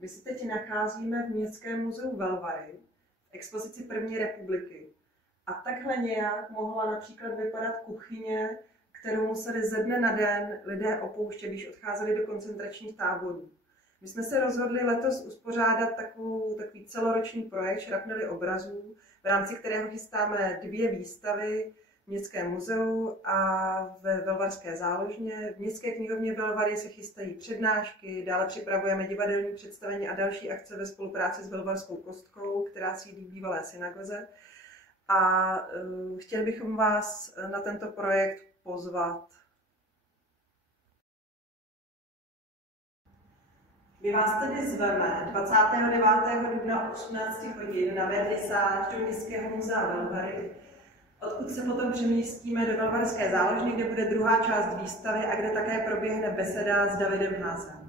My se teď nacházíme v Městském muzeu Velvary, v expozici první republiky. A takhle nějak mohla například vypadat kuchyně, kterou museli ze dne na den lidé opouštět, když odcházeli do koncentračních táborů. My jsme se rozhodli letos uspořádat takový celoroční projekt Šrapnely obrazů, v rámci kterého chystáme 2 výstavy v Městském muzeu a ve Velvarské záložně. V Městské knihovně Velvary se chystají přednášky, dále připravujeme divadelní představení a další akce ve spolupráci s Velvarskou kostkou, která sídlí v bývalé synagoze. A chtěli bychom vás na tento projekt pozvat. My vás tedy zveme 29. dubna 18 hodin na vernisáž do Městského muzea Velvary, odkud se potom přemístíme do Velvarské záložny, kde bude druhá část výstavy a kde také proběhne beseda s Davidem Haasem.